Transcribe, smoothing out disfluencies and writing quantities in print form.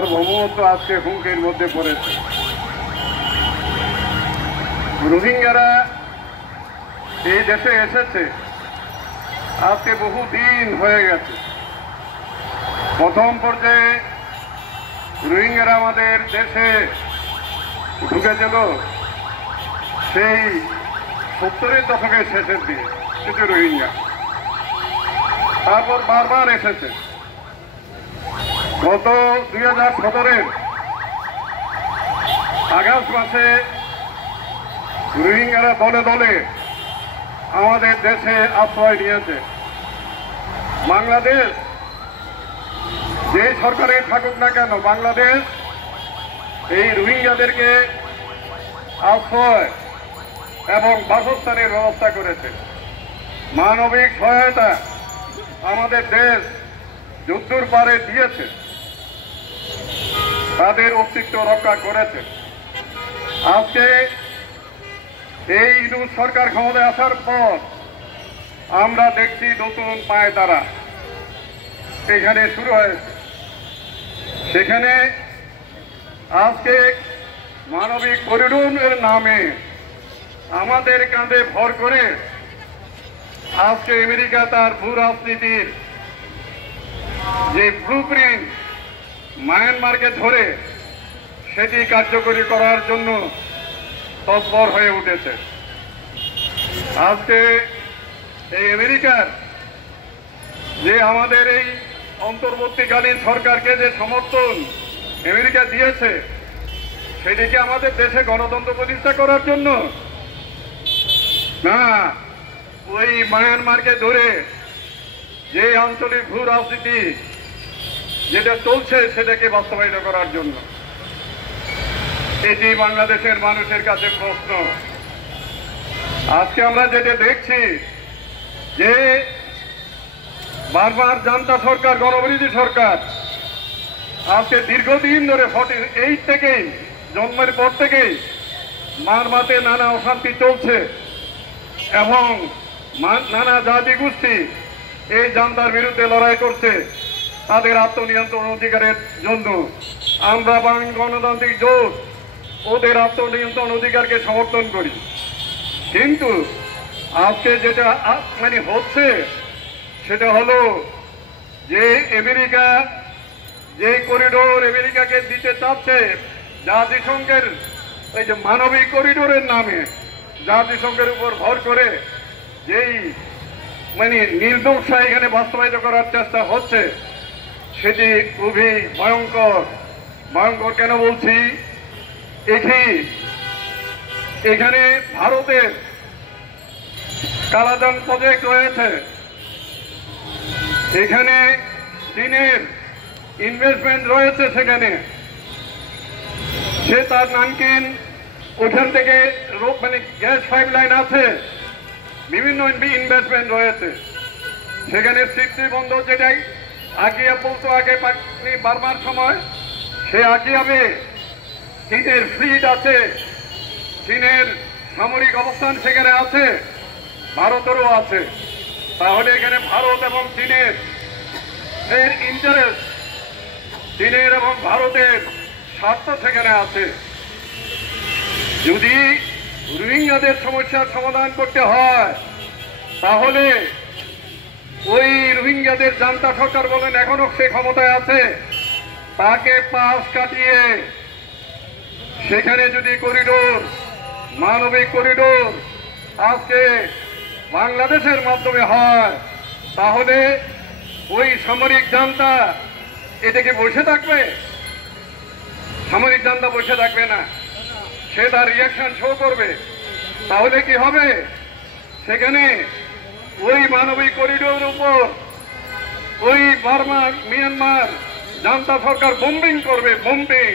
সার্বভৌমত্ব আজকে হুমকির মধ্যে পড়েছে। রোহিঙ্গারা এই দেশে এসেছে আজকে বহুদিন হয়ে গেছে। প্রথম পর্যায়ে রোহিঙ্গারা আমাদের দেশে ঢুকেছিল সেই 70-এর দশকের শেষের দিকে কিছু রোহিঙ্গা, তারপর বারবার এসেছে। গত 2017-এর আগস্ট মাসে রোহিঙ্গারা দলে দলে আমাদের দেশে আশ্রয় নিয়েছে। বাংলাদেশ যে সরকারে থাকুক না কেন, বাংলাদেশ এই রোহিঙ্গাদেরকে আশ্রয় এবং বাসস্থানের ব্যবস্থা করেছে। মানবিক সহায়তা আমাদের দেশ যুদ্ধের পারে দিয়েছে, তাদের অস্তিত্ব রক্ষা করেছে। আজকে এই ইউনূস সরকার ক্ষমতায় আসার পর আমরা দেখছি নতুন পায় তারা এখানে শুরু হয়েছে। সেখানে আজকে মানবিক করিডোরের নামে আমাদের কাঁধে ভর করে আজকে আমেরিকা তার ভূ রাজনীতির যে ব্লুপ্রিন্ট মায়ানমারকে ধরে সেটি কার্যকরী করার জন্য তৎপর হয়ে উঠেছে। আজকে এই আমেরিকার যে আমাদের এই অন্তর্বর্তীকালীন সরকারকে যে সমর্থন আমেরিকা দিয়েছে, সেটিকে আমাদের দেশে গণতন্ত্র প্রতিষ্ঠা করার জন্য না, ওই মায়ানমারকে ধরে যে আঞ্চলিক ভূ রাজনীতি যেটা চলছে সেটাকে বাস্তবায়িত করার জন্য। এটি বাংলাদেশের মানুষের কাছে প্রশ্ন। আজকে আমরা যেটা দেখছি যে বারবার জান্তা সরকার, গণবিরোধী সরকার আজকে দীর্ঘদিন ধরে 48 থেকেই, জন্মের পর থেকেই মারমাতে নানা অশান্তি চলছে এবং নানা জাতি গোষ্ঠী এই জান্তার বিরুদ্ধে লড়াই করছে তাদের আত্মনিয়ন্ত্রণ অধিকারের জন্য। আমরা বাঙালি গণতান্ত্রিক জোট ওদের আত্মনিয়ন্ত্রণ অধিকারকে সমর্থন করি, কিন্তু আজকে যেটা হচ্ছে সেটা হলো যে আমেরিকা যে করিডোর আমেরিকাকে দিতে চাচ্ছে জাতিসংঘের এই যে মানবিক করিডোরের নামে জাতিসংঘের উপর ভর করে যেই নির্দোষা এখানে বাস্তবায়িত করার চেষ্টা হচ্ছে, সেটি খুবই ভয়ঙ্কর। ভয়ঙ্কর কেন বলছি, এখানে ভারতের কালাদান প্রজেক্ট রয়েছে, এখানে চীনের ইনভেস্টমেন্ট রয়েছে, সেখানে সে তার নানকিন ওখান থেকে গ্যাস পাইপলাইন আছে, বিভিন্ন ইনভেস্টমেন্ট রয়েছে। সেখানে স্মৃতি বন্দর যেটাই আকিয়া বলতো আগে বারবার সময়, সে আকিয়াবে চীনের ফ্লিট আছে, চীনের সামরিক অবস্থান সেখানে আছে, ভারতেরও আছে। তাহলে এখানে ভারত এবং চীনের ইন্টারেস্ট, চীনের এবং ভারতের স্বার্থ সেখানে আছে। যদি রোহিঙ্গাদের সমস্যার সমাধান করতে হয় তাহলে ওই রোহিঙ্গাদের জান্তা সরকার বলেন এখনো সে ক্ষমতায় আছে, তাকে পাশ কাটিয়ে সেখানে যদি করিডোর, মানবিক করিডোর আজকে বাংলাদেশের মাধ্যমে হয়, তাহলে ওই সামরিক জান্তা এটাকে বসে থাকবে? সামরিক জান্তা বসে থাকবে না, সে তার রিয়াকশন শো করবে। তাহলে কি হবে? সেখানে ওই মানবিক করিডোরের উপর ওই বার্মা, মিয়ানমার জান্তা সরকার বোম্বিং করবে, বোম্বিং।